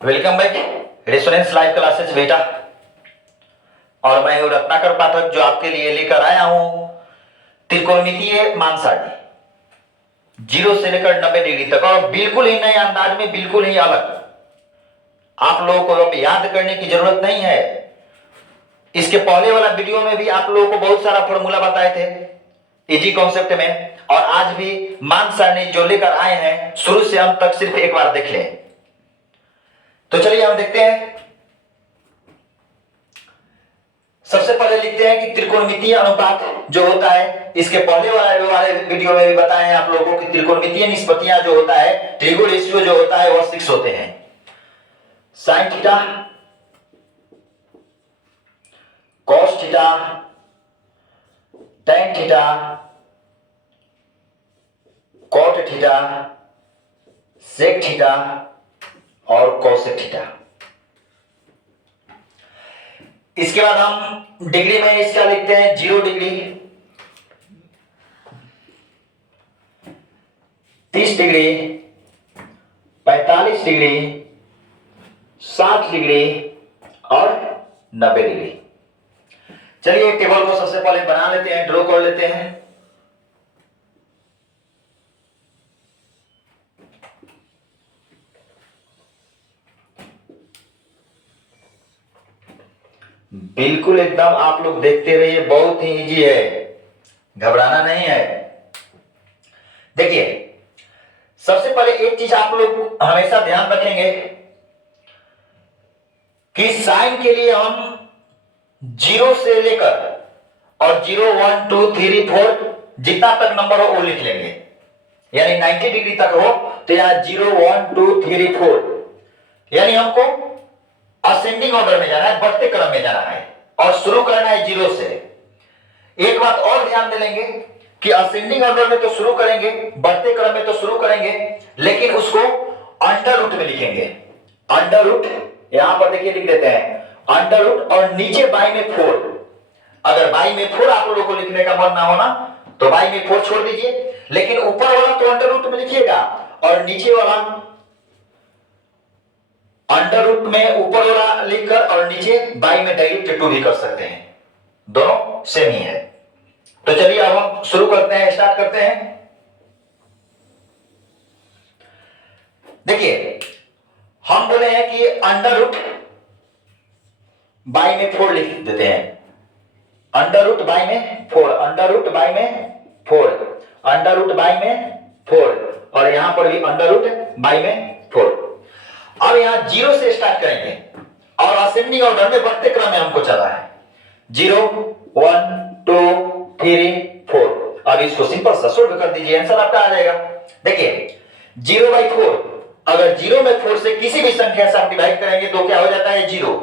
Welcome back reference live classes बेटा। और मैं हूं रत्नाकर पाठक जो आपके लिए लेकर आया हूं त्रिकोणमितीय मान सारणी 0 से लेकर 90 डिग्री तक और बिल्कुल ही नए अंदाज में, बिल्कुल ही अलग। आप लोगों को अब याद करने की जरूरत नहीं है। इसके पहले वाला वीडियो में भी आप लोगों को बहुत सारा फॉर्मूला बताए थे इजी कॉन्सेप्ट में, और आज भी मान सारणी जो लेकर आए हैं शुरू से अंत तक सिर्फ एक बार देख लें। तो चलिए हम देखते हैं। सबसे पहले लिखते हैं कि त्रिकोणमितीय अनुपात जो होता है, इसके पहले वाले वीडियो में भी बताए हैं आप लोगों को कि त्रिकोणमितीय निष्पत्तियां जो होता है, ट्रिगो रेशियो जो होता है वो 6 होते हैं। Sine theta, cos theta, tan theta, cot theta, sec theta और कोसेक थीटा। इसके बाद हम डिग्री में इसका लिखते हैं 0 डिग्री, 30 डिग्री, 45 डिग्री, 60 डिग्री और 90 डिग्री। चलिए एक टेबल को सबसे पहले बना लेते हैं, ड्रॉ कर लेते हैं। बिल्कुल एकदम आप लोग देखते रहिए, बहुत ही इजी है, घबराना नहीं है। देखिए सबसे पहले एक चीज आप लोग हमेशा ध्यान रखेंगे कि साइन के लिए हम 0 से लेकर और 0 1 2 3 4 जितना तक नंबर हो वो लिख लेंगे। यानी 90 डिग्री तक हो तो यहां 0 1 2 3 4, यानी हमको असेंडिंग ऑर्डर में जाना है, बढ़ते क्रम में जाना है और शुरू करना है 0 से। एक बात और ध्यान दे लेंगे कि असेंडिंग ऑर्डर में तो शुरू करेंगे, बढ़ते क्रम में तो शुरू करेंगे, लेकिन उसको अंडर रूट में लिखेंगे। अंडर रूट यहां पर देखिए लिख देते हैं अंडर रूट, और नीचे बाई में 4। अगर बाई में 4 आप लोगों को लिखने का मन ना होना तो बाई में 4 छोड़ दीजिए, लेकिन ऊपर वाला तो अंडर रूट में लिखिएगा और नीचे वाला अंडर रूट में ऊपर वाला लिखकर और नीचे बाई में डायरेक्ट 2 भी कर सकते हैं, दोनों सेम ही है। तो चलिए अब हम शुरू करते हैं, स्टार्ट करते हैं। देखिए हम बोले हैं कि अंडर रूट बाई में 4 लिख देते हैं। अंडर रूट बाई में 4, अंडर रूट बाई में 4, अंडर रूट बाई में 4, और यहां पर भी अंडर रूट बाई में 4। अब यहां 0 से स्टार्ट करेंगे और असेंडिंग ऑर्डर में बढ़ते क्रम में हमको चला है 0 1 2 3 4। अब इसको सिंपल सा सोल्व कर दीजिए, आंसर आपका आ जाएगा। देखिए 0/4, अगर 0 में 4 से किसी भी संख्या से आप डिवाइड करेंगे तो क्या हो जाता है 0,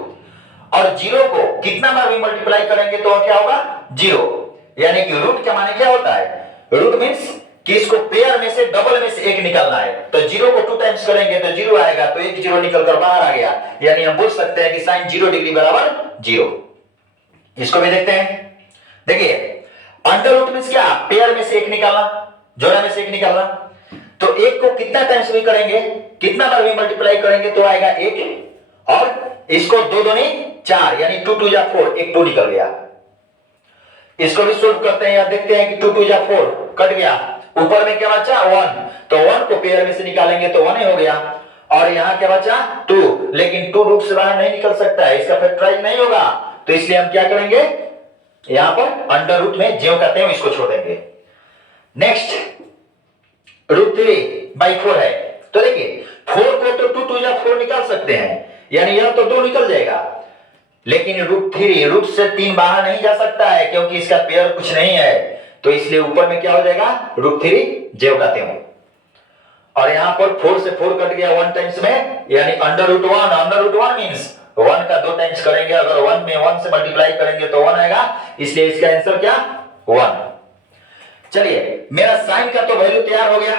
और 0 को कितना बार भी मल्टीप्लाई करेंगे तो क्या होगा 0। यानी कि रूट का माने क्या होता है, रूट मींस कि इसको पेयर में से डबल में से एक निकालना है। तो 0 को 2 टाइम्स करेंगे तो 0 आएगा, तो एक 0 निकलकर बाहर आ गया, यानी हम बोल सकते हैं कि साइन 0 डिग्री बराबर 0। इसको भी देखते हैं। देखिए अंडर रूट मींस क्या, पेयर में से एक निकालना, जोड़ा में से एक निकालना। तो एक को कितना टाइम्स भी करेंगे, कितना बार भी मल्टीप्लाई करेंगे तो आएगा 1, और इसको 2 दूनी 4, यानी 2 2 जा 4, एक 2 निकल गया। इसको भी सोल्व करते हैं, यहां देखते हैं कि 2 2 जा 4 कट गया, ऊपर में क्या बचा 1, तो 1 को पेयर में से निकालेंगे तो 1 ही हो गया, और यहां क्या बचा 2, लेकिन 2 रूट से बाहर नहीं निकल सकता है, इसका फैक्टराइज नहीं होगा, तो इसलिए हम क्या करेंगे यहां पर अंडर रूट में ज्यों कहते हैं इसको छोड़ देंगे। नेक्स्ट √3/4 है, तो देखिए 4 को तो 2 2 जा 4 निकाल सकते हैं, यानी यह तो 2 निकल जाएगा, लेकिन √3 रूट से 3 बाहर नहीं जा सकता है क्योंकि इसका पेयर कुछ नहीं है, तो इसलिए ऊपर में क्या हो जाएगा √3 ज्यों कहते हैं। और यहां पर 4 से 4 कट गया 1 टाइम्स में, यानी under root 1, under root 1 means 1 का 2 टाइम्स करेंगे, अगर 1 में 1 से मल्टीप्लाई करेंगे तो 1 आएगा, इसलिए इसका आंसर क्या 1। चलिए मेरा साइन का तो वैल्यू तैयार हो गया,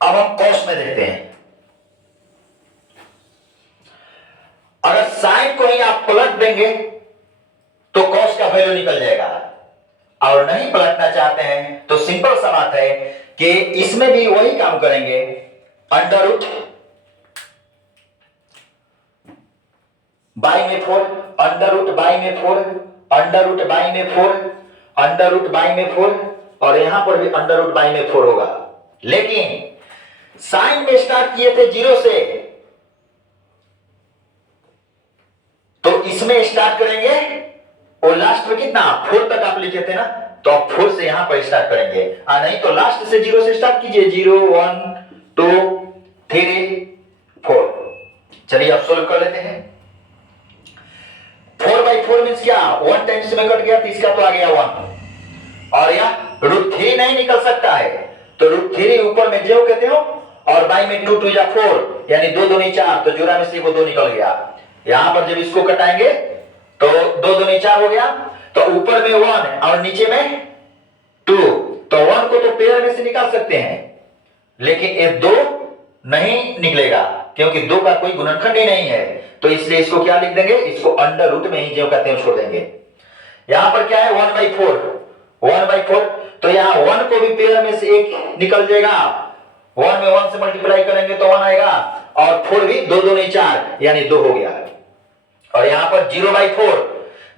अब हम कॉस में देखते हैं। अगर साइन को ही आप पलट देंगे तो कॉस का वैल्यू निकल जाएगा, और नहीं पलटना चाहते हैं तो सिंपल सा बात है कि इसमें भी वही काम करेंगे, अंडर रूट बाई में 4, अंडर रूट बाई में 4, अंडर रूट बाई में 4, अंडर रूट बाई में 4, और यहां पर भी अंडर रूट बाई में 4 होगा। लेकिन साइन में स्टार्ट किए थे 0 से, तो इसमें स्टार्ट करेंगे और लास्ट में कितना 4 तक आप लिखे थे ना, तो आप 4 से यहां पर स्टार्ट करेंगे, नहीं तो लास्ट से 0 से स्टार्ट कीजिए, 0 1 2 3 4। चलिए अब सोल्व कर लेते हैं। 4/4 मीन्स क्या, 1 टाइम्स में कट गया तो इसका तो आ गया 1, और यह √3 नहीं निकल सकता है, तो √3 ऊपर में जो कहते हो, और बाई में 2 2 या 4, यानी 2 2 4, तो जोड़ा में से वो 2 निकल गया। यहां पर जब इसको कटाएंगे तो 2 2 4 हो गया, तो ऊपर में 1 और नीचे में 2, तो 1 को तो पेयर में से निकाल सकते हैं, लेकिन ये 2 नहीं निकलेगा क्योंकि 2 का कोई गुणनखंड ही नहीं है, तो इसलिए इसको क्या लिख देंगे, इसको अंडर रूट में ही जो कहते हैं छोड़ देंगे। यहां पर क्या है 1/4, 1/4, तो यहां 1 को भी पेयर में से एक निकल जाएगा, 1 में 1 से मल्टीप्लाई करेंगे तो 1 आएगा, और 4 भी 2 2 4, यानी 2 हो गया। और यहां पर 0/4,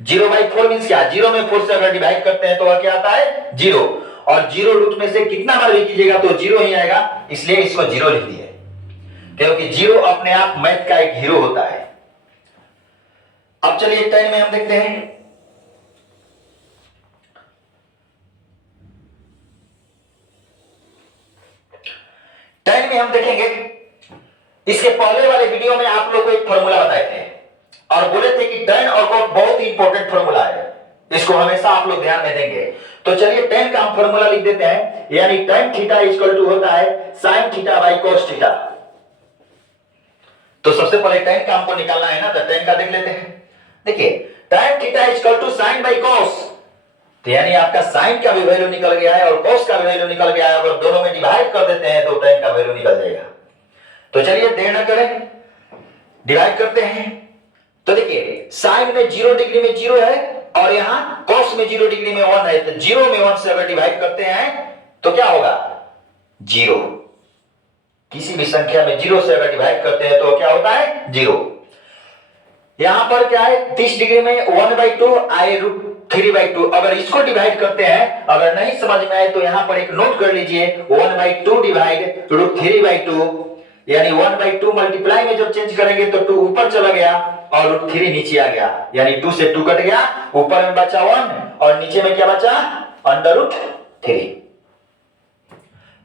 0/4 मीन्स क्या, 0 में 4 से अगर डिवाइड करते हैं तो वह क्या आता है 0, और 0 रूट में से कितना बार भी कीजिएगा तो 0 ही आएगा, इसलिए इसको 0 लिख दिए, क्योंकि 0 अपने आप मैथ का एक हीरो होता है। अब चलिए 10 में हम देखते हैं। हम देखेंगे, इसके पहले वाले वीडियो में आप लोग को एक फॉर्मूला बताए थे और बोले थे कि tan और cot बहुत ही इंपॉर्टेंट फॉर्मूला है, इसको हमेशा आप लोग ध्यान में देंगे। तो चलिए tan का हम फॉर्मूला लिख देते हैं, यानी tan थीटा इक्वल टू होता है sin theta by cos theta. तो सबसे पहले tan का हमको निकालना है ना, तो tan का देख लेते हैं। देखिए tan theta equal to sin by cos, तो यानी आपका sin का भी वैल्यू निकल गया है और cos का भी वैल्यू निकल गया है, अगर दोनों में डिवाइड कर देते हैं तो tan का वैल्यू निकल जाएगा। तो चलिए देर न करें, डिवाइड करते हैं। तो देखिए साइन में 0 डिग्री में 0 है और यहां cos में 0 डिग्री में 1 है, तो 0 में 1 से अगर डिवाइड करते हैं तो क्या होगा 0। किसी भी संख्या में 0 से अगर डिवाइड करते हैं तो क्या होता है 0। यहां पर क्या है 30 डिग्री में 1/2 आए √3/2, अगर इसको डिवाइड करते हैं, अगर नहीं समझ में आए तो यहां पर एक नोट कर लीजिए 1/2 डिवाइड √3/2, यानी 1/2 मल्टीप्लाई में जब चेंज करेंगे तो 2 ऊपर चला गया और √3 नीचे आ गया, यानी 2 से 2 कट गया, ऊपर में बचा 1 और नीचे में क्या बचा √3।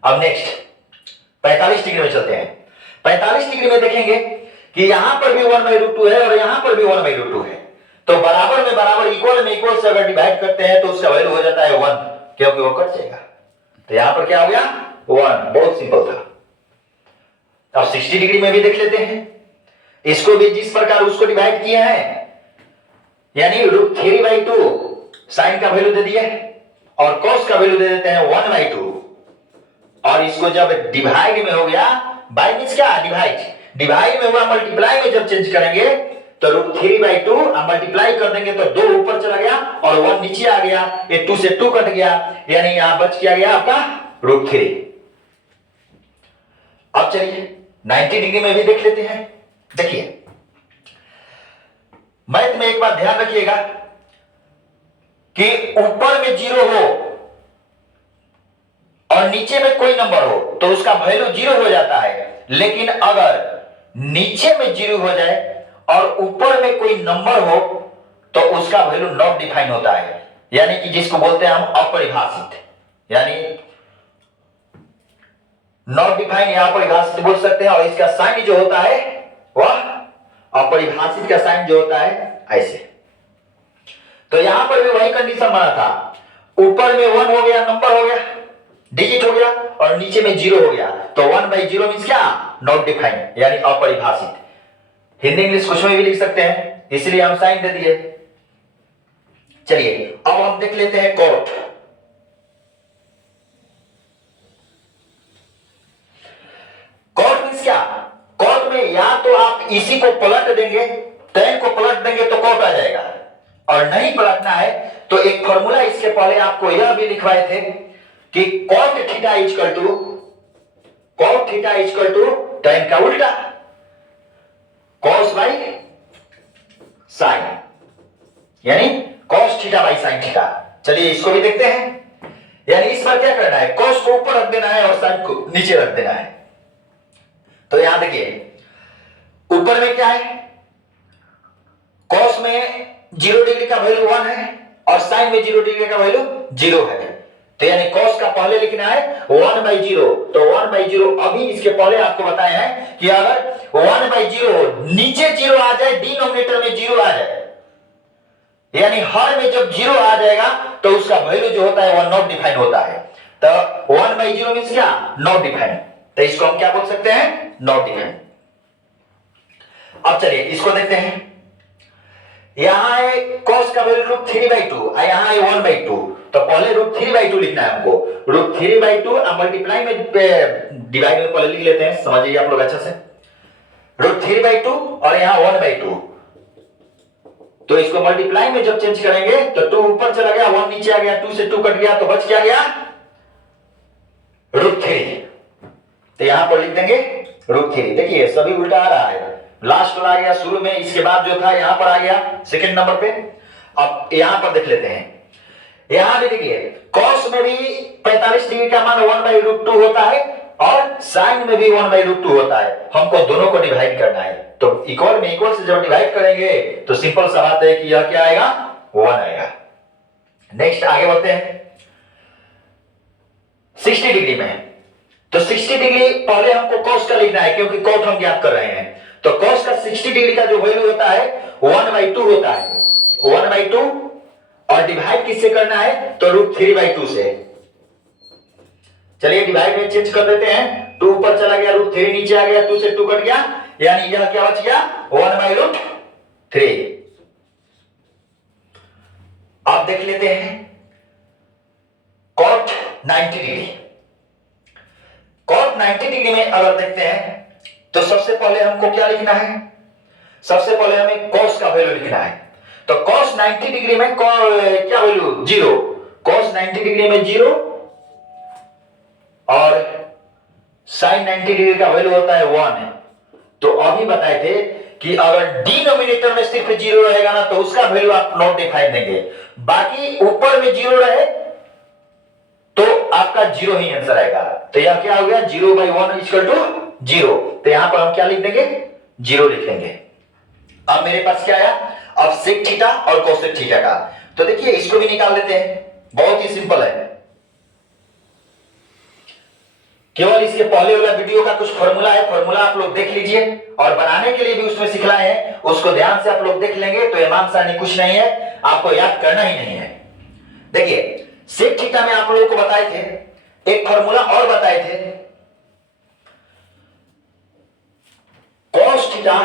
अब नेक्स्ट 45 डिग्री में चलते हैं। 45 डिग्री में देखेंगे कि यहां पर भी 1/2 है और यहां पर भी 1/2 है, तो बराबर में बराबर इक्वल में इक्वल से अगर डिवाइड करते हैं तो उसका वैल्यू हो जाता है 1, क्योंकि वो कट जाएगा। तो यहां पर क्या हो गया 1, बहुत सिंपल था। अब 60 डिग्री में भी देख लेते हैं, इसको भी जिस प्रकार उसको डिवाइड किया है, यानी √3/2 साइन का वैल्यू दे दिए और cos का वैल्यू दे देते हैं 1/2, और इसको जब डिवाइड में हो गया, बाई मींस क्या डिवाइड में हुआ, मल्टीप्लाई में जब चेंज करेंगे तो √3/2 मल्टीप्लाई कर देंगे तो 2 ऊपर चला गया और 1 नीचे आ गया, ये 2 से 2 कट गया, यानी यहां बच गया आपका √3। अब चलिए 90 डिग्री में भी देख लेते हैं। देखिए मैथ में एक बात ध्यान रखिएगा कि ऊपर में 0 हो और नीचे में कोई नंबर हो तो उसका वैल्यू 0 हो जाता है, लेकिन अगर नीचे में 0 हो जाए और ऊपर में कोई नंबर हो तो उसका वैल्यू नॉट डिफाइन होता है, यानी कि जिसको बोलते हैं हम अपरिभाषित, यानी नॉट डिफाइन या अपरिभाषित बोल सकते हैं। और इसका साइन जो होता है वह अपरिभाषित का साइन जो होता है ऐसे। तो यहां पर भी वही कंडीशन बना था, ऊपर में 1 हो गया, नंबर हो गया, डिजिट हो गया, और नीचे में 0 हो गया, तो 1/0 मींस क्या नॉट डिफाइन, यानी अपरिभाषित। हिंदी इंग्लिश कुछ में भी लिख सकते हैं, इसलिए हम साइन दे दिए। चलिए अब हम देख लेते हैं cot। cot मींस क्या, cot में या तो आप इसी को पलट देंगे, tan को पलट देंगे तो cot आ जाएगा, और नहीं पलटना है तो एक फॉर्मूला इसके पहले आपको यह भी लिखवाए थे कि cot theta equal to tan का उल्टा cos बाई यानी cos theta by sin theta. चलिए इसको भी देखते हैं। यानी इस बार क्या करना है, cos को ऊपर रख देना है और sin को नीचे रख देना है। तो यहां देखिए ऊपर में क्या है, cos में 0 डिग्री का वैल्यू 1 है और sin में 0 डिग्री का वैल्यू 0 है। तो यानी cos का पहले लिखना है 1/0। तो 1/0 अभी इसके पहले आपको बताए हैं कि अगर 1/0 नीचे 0 आ जाए, डिनोमिनेटर में 0 आ जाए, यानी हर में जब 0 आ जाएगा तो उसका वैल्यू जो होता है वह नॉट डिफाइंड होता है। तो 1/0 मींस क्या, नॉट डिफाइंड। तो इसको हम क्या बोल सकते हैं, नॉट डिफाइंड। अब चलिए इसको देखते हैं। यहां है cos का वैल्यू √3/2, यहां है 1/2। तो पहले √3/2 लिखना है हमको। √3/2 मल्टीप्लाई में डिवाइड में पहले लिख लेते हैं, समझिए आप लोग अच्छा से। √3/2 और यहां 1/2। तो इसको मल्टीप्लाई में जब चेंज करेंगे तो 2 ऊपर चला गया, 1 नीचे आ गया, 2 से 2 कट गया, तो बच क्या गया, √3। तो यहां पर लिख देंगे √3। देखिए सभी उल्टा आ रहा है, लास्ट वाला आ गया शुरू में, इसके बाद जो था यहां पर आ गया सेकंड नंबर पे। अब यहां पर देख लेते हैं। यहां भी देखिए cos में भी 45 डिग्री का मान 1/√2 होता है और sin में भी 1/√2 होता है। हमको दोनों को डिवाइड करना है। तो इक्वल में इक्वल से जब डिवाइड करेंगे तो सिंपल सा बात है कि यह क्या आएगा, 1 आएगा। नेक्स्ट आगे बढ़ते हैं 60 डिग्री में। तो 60 डिग्री पहले हमको cos का लिखना है क्योंकि cos हम ज्ञात कर रहे हैं। तो cos का 60 डिग्री का जो वैल्यू होता है 1/2 होता है, 1/2। और डिवाइड किससे करना है, तो √3/2 से। चलिए डिवाइड में चेंज कर देते हैं। 2 ऊपर चला गया, √3 नीचे आ गया, 2 से 2 कट गया, यानी यह क्या बच गया, 1/√3। अब देख लेते हैं cot 90 डिग्री। cot 90 डिग्री में अगर देखते हैं तो सबसे पहले हमको क्या लिखना है, सबसे पहले हमें cos का वैल्यू लिखना है। तो cos 90 डिग्री में क्या वैल्यू, 0। cos 90 डिग्री में 0 और sin 90 डिग्री का वैल्यू होता है 1। तो अभी बताए थे कि अगर डिनोमिनेटर में सिर्फ 0 रहेगा ना तो उसका वैल्यू आप नॉट डिफाइन देंगे, बाकी ऊपर में 0 रहे तो आपका 0 ही आंसर आएगा। तो यह क्या हो गया, 0/1 = 0। तो यहां पर हम क्या लिख देंगे, 0 लिख देंगे। अब मेरे पास क्या आया, अब sec थीटा और cosec थीटा का। तो देखिए इसको भी निकाल लेते हैं, बहुत ही सिंपल है। केवल इसके पहले वाला वीडियो का कुछ फॉर्मूला है, फॉर्मूला आप लोग देख लीजिए और बनाने के लिए भी उसमें सिखलाए हैं, उसको ध्यान से आप लोग देख लेंगे तो ईमान सानी कुछ नहीं है, आपको याद करना ही नहीं है। देखिए sec थीटा में आप लोगों को बताए थे एक फॉर्मूला और बताए थे, cos theta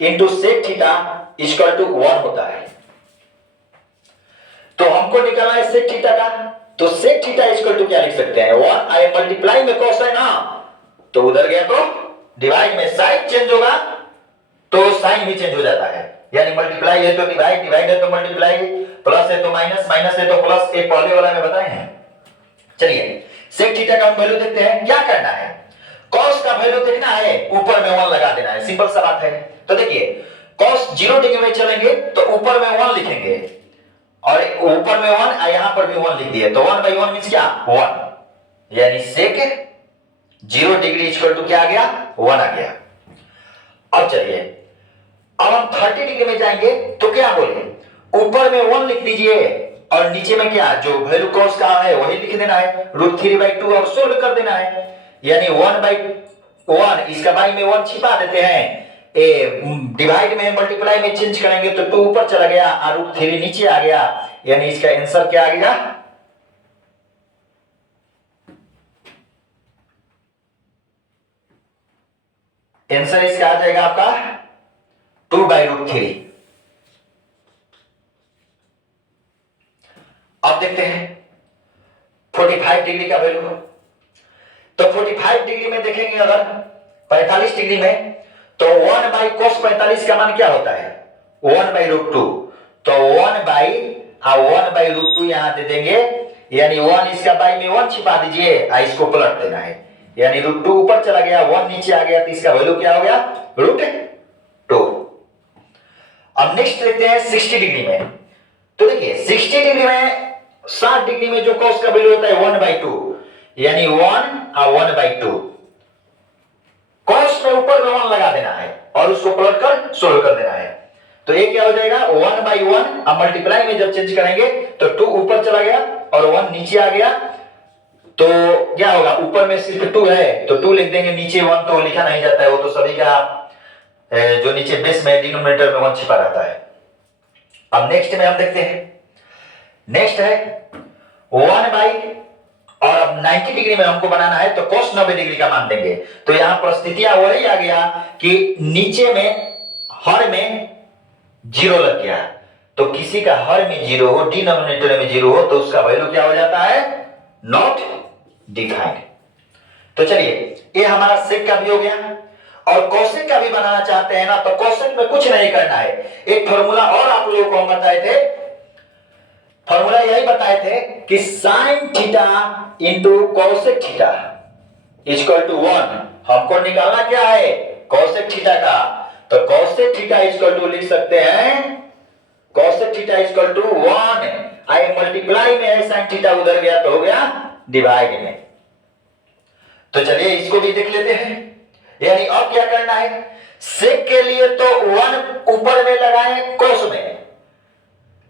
into sec theta = 1 होता है। तो हमको निकालना है sec थीटा का। तो sec थीटा = क्या लिख सकते हैं, 1 आई मल्टीप्लाई में cos है ना, तो उधर गया तो डिवाइड में साइन चेंज होगा तो साइन भी चेंज हो जाता है। यानी मल्टीप्लाई है तो डिवाइड, डिवाइड है तो मल्टीप्लाई, प्लस है तो माइनस, माइनस है तो प्लस, एक पहले वाला में बताए हैं। चलिए sec थीटा का हम वैल्यू देखते हैं। क्या करना है, cos का वैल्यू देखना है, ऊपर में 1 लगा देना है, सिंपल सा बात है। तो देखिए cos 0 डिग्री में चलेंगे तो ऊपर में 1 लिखेंगे और ऊपर में 1, यहां पर भी 1 लिख दिए, तो 1/1 मींस क्या, 1। यानी sec 0 डिग्री = क्या आ गया, 1 आ गया। अब चलिए अब हम 30 डिग्री में जाएंगे तो क्या बोले, ऊपर में 1 लिख दीजिए और नीचे में क्या, जो वैल्यू cos का है वही लिख देना है, √3/2 और सोल्व कर देना है। यानी 1/1, इसका बाई में 1 छिपा देते हैं, डिवाइड में मल्टीप्लाई में चेंज करेंगे तो 2 ऊपर चला गया और √3 नीचे आ गया, यानी इसका आंसर क्या आ गया, आंसर इसका आ जाएगा आपका 2/√3। अब देखते हैं 45 डिग्री का वैल्यू। तो 45 डिग्री में देखेंगे अगर 45 डिग्री में तो 1/cos 45 का मान क्या होता है, 1/√2। तो 1/√2 यहां दे देंगे, यानी 1 इसका बाई में 1 छिपा दीजिए, इसको पलट देना है, यानी √2 ऊपर चला गया, 1 नीचे आ गया, तो इसका वैल्यू क्या हो गया, √2। अब नेक्स्ट लेते हैं 60 डिग्री में। तो देखिए 60 डिग्री में 60 डिग्री में जो कॉस का वैल्यू होता है 1/2, यानी 1 और 1/2। कॉस में ऊपर में 1 लगा देना है और उसको पलट कर सोल्व कर देना है। तो ये क्या हो जाएगा 1/1। अब मल्टीप्लाई में जब चेंज करेंगे तो 2 ऊपर चला गया और 1 नीचे आ गया, तो क्या होगा, ऊपर में सिर्फ 2 है तो 2 लिख देंगे, नीचे 1 तो लिखा नहीं जाता है, वो तो सभी का जो नीचे बेस में डिनोमिनेटर में 1 छिपा रहता है। अब नेक्स्ट में हम देखते हैं, नेक्स्ट है 1/, और अब 90 डिग्री में हमको बनाना है तो cos 90 डिग्री का मान देंगे। तो यहां परिस्थितियां वही आ गया कि नीचे में हर में 0 लग गया, तो किसी का हर में 0 हो, डिनोमिनेटर में 0 हो, तो उसका वैल्यू क्या हो जाता है, नॉट डिफाइंड। तो चलिए ये हमारा सेक का भी हो गया, और कोसेक का भी बनाना चाहते हैं ना, तो कोसेक में कुछ नहीं करना है। एक फॉर्मूला और आप लोगों को हम बताए थे, फॉर्मूला यही बताए थे कि sine theta into cosec theta equal to 1। हमको निकालना क्या है, कोसेक थीटा का, तो कोसेक थीटा इक्वल टू लिख सकते हैं, cosec theta equal to 1। I multiply में है, साइन थीटा उधर गया तो हो गया डिवाइड में। तो चलिए इसको भी देख लेते हैं। यानी अब क्या करना है, सेक के लिए तो 1 ऊपर में लगाए कोस में,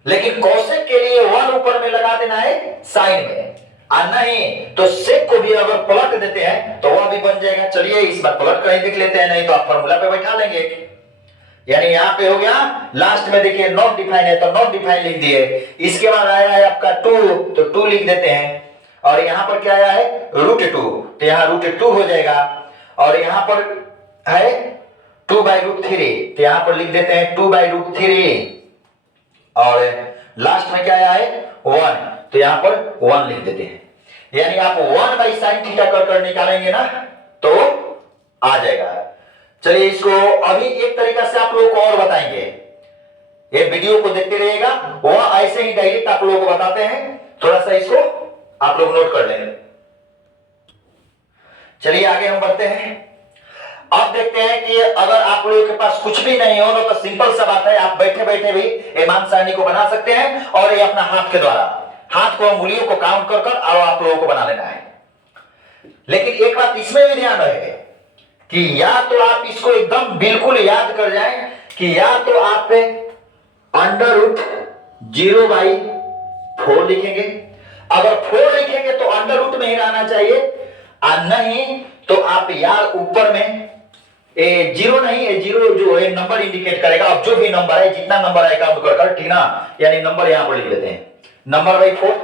लेकिन कोसेक के लिए 1 ऊपर में लगा देना है साइन में, और नहीं तो सेक को भी अगर पलट देते हैं तो वह भी बन जाएगा। चलिए इस बार पलट कर ही देख लेते हैं, नहीं तो आप फॉर्मूला पे बैठा लेंगे। यानी यहां पे हो गया, लास्ट में देखिए नॉट डिफाइन है तो नॉट डिफाइन लिख दिए, इसके बाद आया है आपका 2 तो 2 लिख देते हैं, और यहां पर क्या आया है √2 तो यहां √2 हो जाएगा, और यहां पर है 2/√3 तो यहां पर लिख देते हैं 2/√3, और लास्ट में क्या आया है 1 तो यहां पर 1 लिख देते हैं। यानी आप 1/sin थीटा कर निकालेंगे ना तो आ जाएगा। चलिए इसको अभी एक तरीका से आप लोगों को और बताएंगे, ये वीडियो को देखते रहिएगा, वह ऐसे ही डायरेक्ट आप लोगों को बताते हैं, थोड़ा सा इसको आप लोग नोट कर लेंगे। चलिए आगे हम बढ़ते हैं। अब देखते हैं कि अगर आप लोगों के पास कुछ भी नहीं हो तो सिंपल सा बात है, आप बैठे बैठे भी ये मान सारणी को बना सकते हैं, और ये अपना हाथ के द्वारा, हाथ को उंगलियों को काउंट कर कर और आप लोगों को बना लेना है। लेकिन एक बात इसमें भी ध्यान रहे कि या तो आप इसको एकदम बिल्कुल याद कर जाएं कि या तो आप √0/4 लिखेंगे, अगर 4 लिखेंगे तो अंडर में ही रहना चाहिए, और नहीं तो आप यार ऊपर में 0 नहीं है, 0 जो है नंबर इंडिकेट करेगा, अब जो भी नंबर है जितना नंबर है काउंट कर, ठीक ना, यानी नंबर यहां पर लिख देते हैं नंबर/4,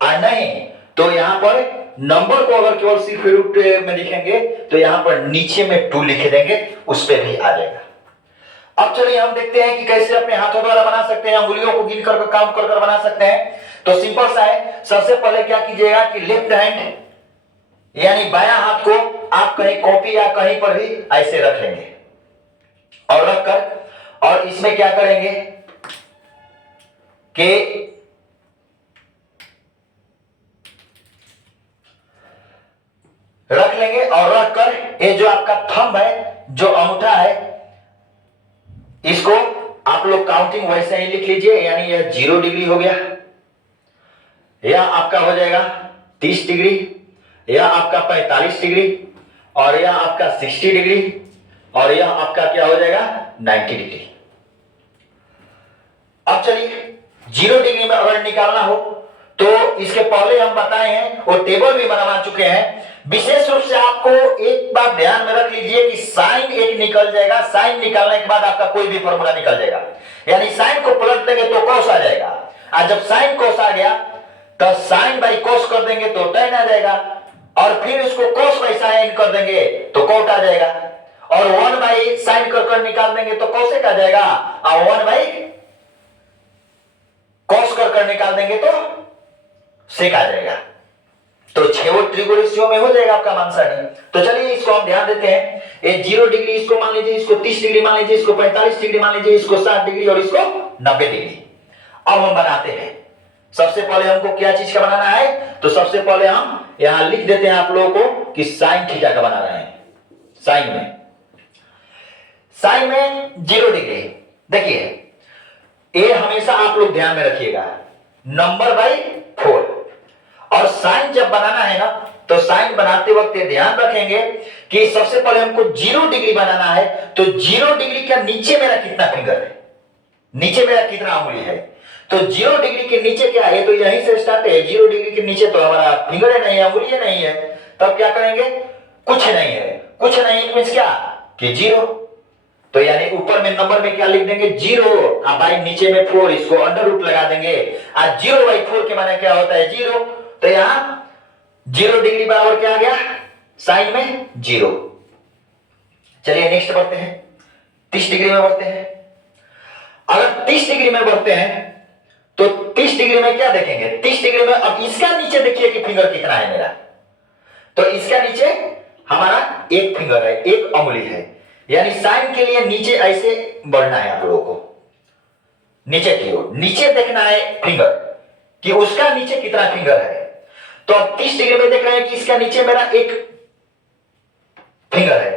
और नहीं तो यहां पर नंबर को अगर केवल सिर्फ रूट में लिखेंगे तो यहां पर नीचे में 2 लिख देंगे, उस पर भी आ जाएगा। अब चलिए हम देखते हैं कि कैसे अपने हाथों द्वारा बना सकते हैं, उंगलियों को गिन कर काउंट कर बना सकते हैं। तो सिंपल सा है, सबसे पहले क्या कीजिएगा कि लेफ्ट हैंड यानी बायां हाथ को आप कहीं कॉपी या कहीं पर भी ऐसे रख लेंगे, और रखकर और इसमें क्या करेंगे कि रख लेंगे, और रखकर ये जो आपका थंब है, जो अंगूठा है, इसको आप लोग काउंटिंग वैसे ही लिख लीजिए, यानी यह 0 डिग्री हो गया, यह आपका हो जाएगा 30 डिग्री, यह आपका 45 डिग्री, और यह आपका 60 डिग्री, और यह आपका क्या हो जाएगा 90 डिग्री। अब चलिए 0 डिग्री में अगर निकालना हो तो इसके पहले हम बताए हैं, वो टेबल भी बना चुके हैं। विशेष रूप से आपको एक बात ध्यान में रख लीजिए कि साइन एक निकल जाएगा, साइन निकालने के बाद आपका कोई भी फॉर्मूला निकल जाएगा, यानी साइन को पलट देंगे तो कॉस आ जाएगा, और जब साइन कॉस आ गया तो साइन बाई कॉस कर देंगे तो tan आ जाएगा, और फिर इसको कॉस बाई साइन कर देंगे तो कॉट आ जाएगा, और 1/sin कर निकाल देंगे तो कॉसेक आ जाएगा, और 1/cos कर निकाल देंगे तो सेक आ जाएगा। तो 6 त्रिकोण रेशियो में हो जाएगा आपका मान सारणी। तो चलिए इसको हम ध्यान देते हैं, ये 0 डिग्री इसको मान लीजिए, इसको 30 डिग्री मान लीजिए, इसको 45 डिग्री मान लीजिए, इसको 60 डिग्री और इसको 90 डिग्री। अब हम बनाते हैं, सबसे पहले हमको क्या चीज का बनाना है, तो सबसे पहले हम यहां लिख देते हैं आप लोगों को कि साइन थीटा का बना रहे हैं। साइन में 0 डिग्री, देखिए ये हमेशा आप लोग ध्यान में रखिएगा, नंबर बाई 4। और साइन जब बनाना है ना, तो साइन बनाते वक्त ये ध्यान रखेंगे कि सबसे पहले हमको 0 डिग्री बनाना है, तो 0 डिग्री का नीचे मेरा कितना फिंगर है, नीचे मेरा कितना उंगली है। तो 0 डिग्री के नीचे क्या है, तो यहीं से स्टार्ट है। 0 डिग्री के नीचे तो हमारा फिंगर है नहीं है, उंगली है नहीं है, तब क्या करेंगे, कुछ नहीं है। कुछ नहीं मींस क्या कि 0। तो यानी ऊपर में नंबर में क्या लिख देंगे 0, अब भाई नीचे में 4, इसको अंडर रूट लगा देंगे। आज 0/4 के माने क्या होता है 0। तो यहां 0 डिग्री बराबर क्या आ गया, साइन में 0। चलिए नेक्स्ट बढ़ते हैं, 30 डिग्री में बढ़ते हैं। अगर 30 डिग्री में बढ़ते हैं तो 30 डिग्री में क्या देखेंगे, 30 डिग्री में अब इसका नीचे देखिए कि फिंगर कितना है मेरा। तो इसका नीचे हमारा एक फिंगर है, एक उंगली है। यानी साइन के लिए नीचे ऐसे बढ़ना है आप लोगों को, नीचे की ओर नीचे देखना है फिंगर कि उसका नीचे कितना फिंगर है। तो अब 30 डिग्री में देख रहे हैं कि इसका नीचे मेरा एक फिंगर है,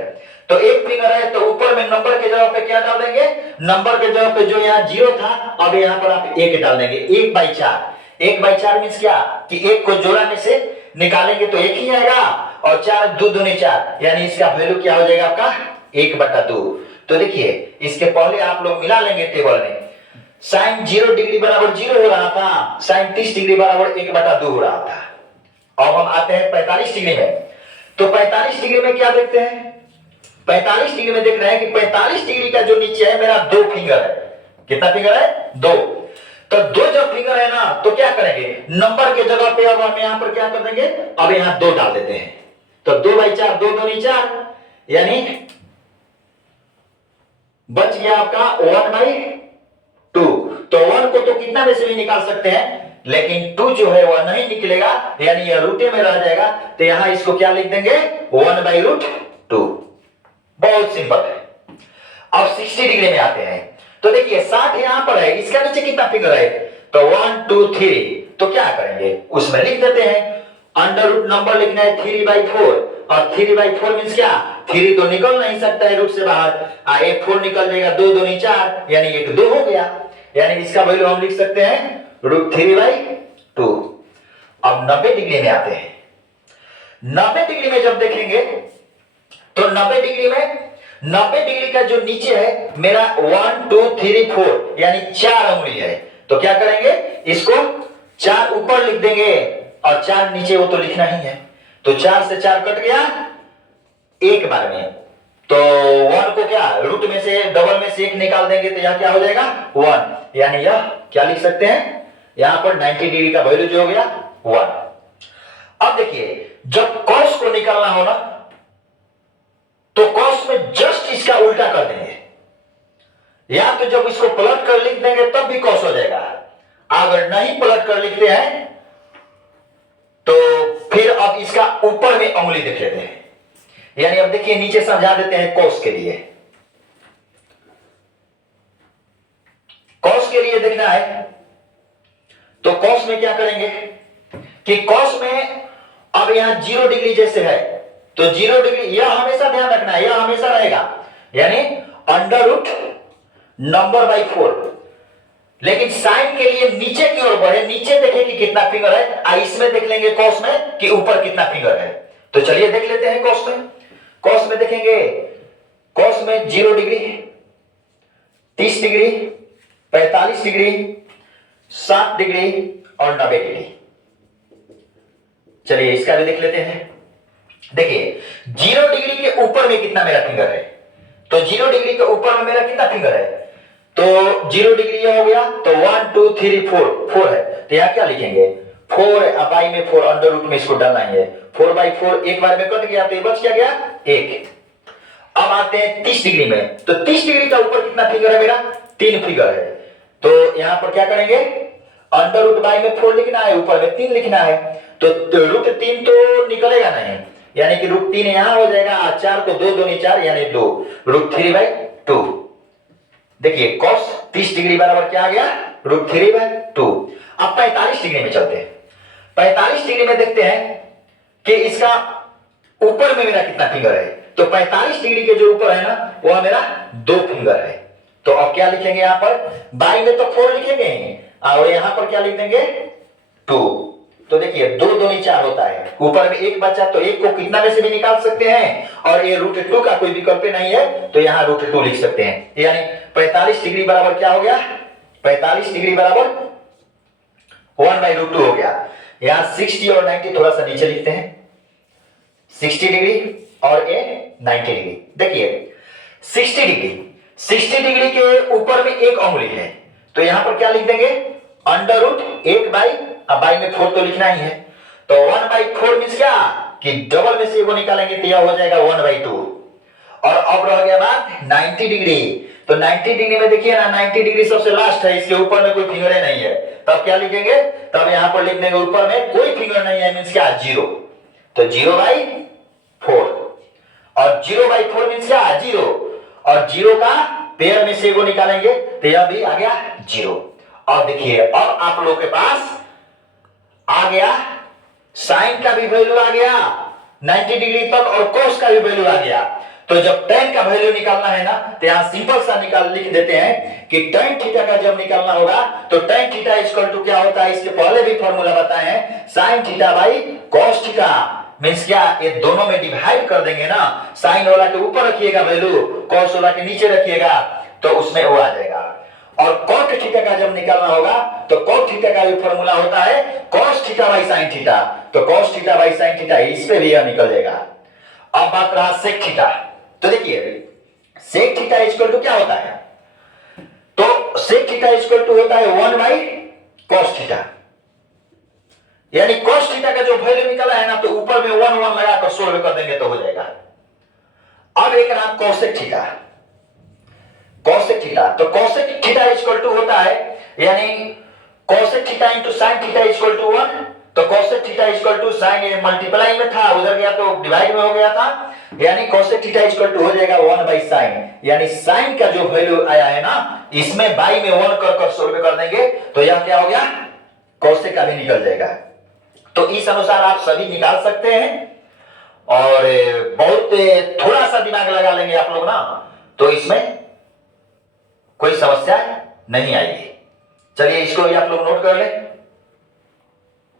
तो एक फिंगर है, तो ऊपर में नंबर के जगह पे क्या डाल देंगे, नंबर के जगह पे जो यहाँ 0 था, अब यहां पर आप 1 डाल देंगे। 1/4, 1/4 मींस क्या कि 1 को जोड़ा में से निकालेंगे तो 1 ही आएगा, और 4 2 दूनी 4, यानी इसका वैल्यू क्या हो जाएगा आपका 1/2। तो देखिए इसके पहले आप लोग मिला लेंगे टेबल में, साइन 0 डिग्री बराबर 0 हो रहा था, साइन 30 डिग्री बराबर 1/2 हो रहा था। अब हम आते हैं 45 डिग्री में। तो 45 डिग्री में क्या देखते हैं, 45 डिग्री में देख रहे हैं कि 45 डिग्री का जो नीचे है मेरा 2 फिंगर है। कितना फिंगर है, 2। तो 2 जब फिंगर है ना, तो क्या करेंगे, नंबर के जगह पे अब हम यहां पर क्या कर देंगे, अब यहां 2 डाल देते हैं। तो 2/4, 2 दूनी 4, यानी बच गया आपका 1/2। तो 1 को तो कितना में से भी निकाल सकते हैं, लेकिन 2 जो है वह नहीं निकलेगा, यानी यह रूटे में रह जाएगा। तो यहां इसको क्या लिख देंगे 1/√2। बहुत सिंपल है। अब 60 डिग्री में आते हैं। तो देखिए 60 यहां पर है, इसका नीचे कितना फिंगर है, तो 1 2 3। तो क्या करेंगे, उसमें लिख देते हैं, अंडर रूट नंबर लिखना है 3/4, और 3/4 मींस क्या, 3 तो निकल नहीं सकता है रूट से बाहर, एक 4 निकल जाएगा, 2 दूनी 4, यानी एक 2 हो गया। यानी इसका वैल्यू हम लिख सकते हैं √3/2। अब 90 डिग्री में आते हैं। 90 डिग्री में जब देखेंगे तो 90 डिग्री में, 90 डिग्री का जो नीचे है मेरा 1 2 3 4, यानी 4 उंगली है। तो क्या करेंगे, इसको 4 ऊपर लिख देंगे और 4 नीचे, वो तो लिखना ही है। तो 4 से 4 कट गया एक बार में, तो 1 को क्या रूट में से डबल में से 1 निकाल देंगे, तो यहां क्या हो जाएगा 1, यानी यह क्या लिख सकते हैं, यहां पर 90 डिग्री का वैल्यू जो हो गया 1। अब देखिए जब कॉस को निकालना हो ना, तो कॉस में जस्ट इसका उल्टा कर देंगे, या तो जब इसको पलट कर लिख देंगे तब भी कॉस हो जाएगा। अगर नहीं पलट कर लिखते हैं तो फिर अब इसका ऊपर में उंगली देख लेते हैं। यानी अब देखिए नीचे समझा देते हैं कॉस के लिए। कॉस के लिए देखना है तो कॉस में क्या करेंगे कि कॉस में अब यहां 0 डिग्री जैसे है, तो 0 डिग्री यह हमेशा ध्यान रखना है, यह हमेशा रहेगा, यानी अंडर रूट नंबर/4। लेकिन साइन के लिए नीचे की ओर बढ़े, नीचे देखें कि कितना फिंगर है, इसमें देख लेंगे कॉस में कि ऊपर कितना फिंगर है। तो चलिए देख लेते हैं कॉस में। कॉस में देखेंगे, कॉस में 0 डिग्री, 30 डिग्री, 45 डिग्री, 60 डिग्री और 90 डिग्री। चलिए इसका भी देख लेते हैं। देखिए 0 डिग्री के ऊपर में कितना मेरा फिंगर है, तो 0 डिग्री के ऊपर में मेरा कितना फिंगर है, तो 0 डिग्री ये हो गया, तो 1 2 3 4 है। तो यहां क्या लिखेंगे 4, अब आई में 4, अंडर रूट में इसको डालना है, 4/4 एक बार में कट गया, तो ये बच क्या गया 1। अब आते हैं 30 डिग्री में। तो 30 डिग्री का ऊपर कितना फिंगर है मेरा, 3 फिंगर है। तो यहां पर क्या करेंगे, अंडर रूट बाई में 4 लिखना है, ऊपर में 3 लिखना है। तो √3 तो निकलेगा नहीं, यानी कि √3 यहां हो जाएगा, 4 को 2 दूनी 4, यानी 2, √3/2। देखिए cos 30 डिग्री बराबर क्या आ गया √3/2। अब 45 डिग्री में चलते हैं। 45 डिग्री में देखते हैं कि इसका ऊपर में मेरा कितना फिंगर है। तो 45 डिग्री के जो ऊपर है ना, वह मेरा 2 फिंगर है। तो अब क्या लिखेंगे यहाँ पर, बाई में तो 4 लिखेंगे और यहाँ पर क्या लिख देंगे 2। तो देखिए 2 दूनी 4 होता है, ऊपर में 1 बचा तो 1 को कितना में से भी निकाल सकते हैं और ये √2 का कोई विकल्प नहीं है तो यहाँ √2 लिख सकते हैं। यानी 45 डिग्री बराबर क्या हो गया, 45 डिग्री बराबर 1/√2 हो गया। यहाँ 60 और 90 थोड़ा सा नीचे लिखते हैं, 60 डिग्री और ये 90 डिग्री। देखिए 60 डिग्री के ऊपर में 1 अंगुली है तो यहां पर क्या लिख देंगे √1/बाई में 4 तो लिखना ही है, तो 1/4 मींस क्या कि डबल में से 1 निकालेंगे तो यह हो जाएगा 1/2। और अब रह गया बात 90 डिग्री, तो 90 डिग्री में देखिए ना 90 डिग्री सबसे लास्ट है, इसके ऊपर में कोई फिंगर नहीं है, तब क्या लिखेंगे, तब यहां पर लिख देंगे ऊपर में कोई फिंगर नहीं है मींस क्या 0, तो 0/4 और 0/4 मींस क्या 0 और 0 का पेयर में से 1 निकालेंगे तो यह भी आ गया 0। अब देखिए अब आप लोग के पास आ गया साइन का भी वैल्यू आ गया 90 डिग्री तक और कोस का भी वैल्यू आ गया। तो जब tan का वैल्यू निकालना है ना तो यहां सिंपल सा लिख देते हैं कि tan थीटा का जब निकालना होगा तो tan थीटा इक्वल टू क्या होता है, इसके पहले भी फॉर्मूला बताए हैं sin theta by cos theta means क्या, ये दोनों में डिवाइड कर देंगे ना, साइन वाला के ऊपर रखिएगा वैल्यू, cos वाला के नीचे रखिएगा तो उसमें वो आ जाएगा। और cot थीटा का जब निकालना होगा तो cot थीटा का भी फॉर्मूला होता है cos theta by sin theta, तो cos theta by sin theta इस पे भी यह निकल जाएगा। अब बात रहा sec थीटा, तो देखिए sec थीटा इक्वल टू क्या होता है, तो sec थीटा इक्वल टू होता है 1/cos थीटा, यानी cos थीटा का जो वैल्यू निकला है ना तो ऊपर में 1 लगाकर सोल्व कर देंगे तो हो जाएगा। अब एक नाम cosec थीटा, cosec थीटा, तो cosec थीटा इक्वल टू होता है यानी cosec theta into sin theta equal to 1, तो cosec theta equal to sin multiply में था उधर गया तो डिवाइड में हो गया था, यानी cosec थीटा इक्वल टू हो जाएगा 1/sin, यानी sin का जो वैल्यू आया है ना इसमें बाई में 1 कर सोल्व कर देंगे तो यह क्या हो गया cosec का भी निकल जाएगा। तो इस अनुसार आप सभी निकाल सकते हैं और बहुत थोड़ा सा दिमाग लगा लेंगे आप लोग ना तो इसमें कोई समस्या नहीं आएगी। चलिए इसको भी आप लोग नोट कर लें।